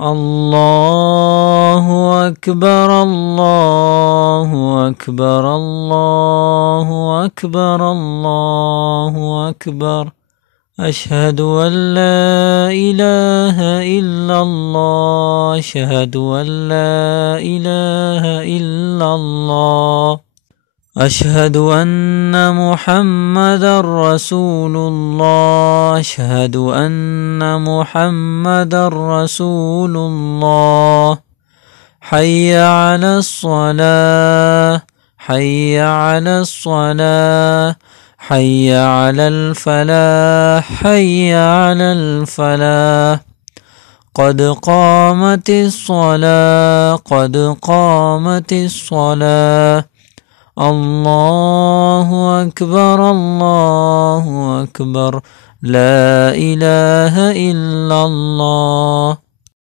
الله أكبر الله أكبر الله أكبر الله أكبر. أشهد أن لا إله إلا الله أشهد أن لا إله إلا الله. أشهد أن محمدا رسول الله أشهد أن محمدا رسول الله. حي على الصلاة حي على الصلاة حي على الفلاح حي على الفلاح. قد قامت الصلاة قد قامت الصلاة. الله أكبر الله أكبر. لا إله إلا الله.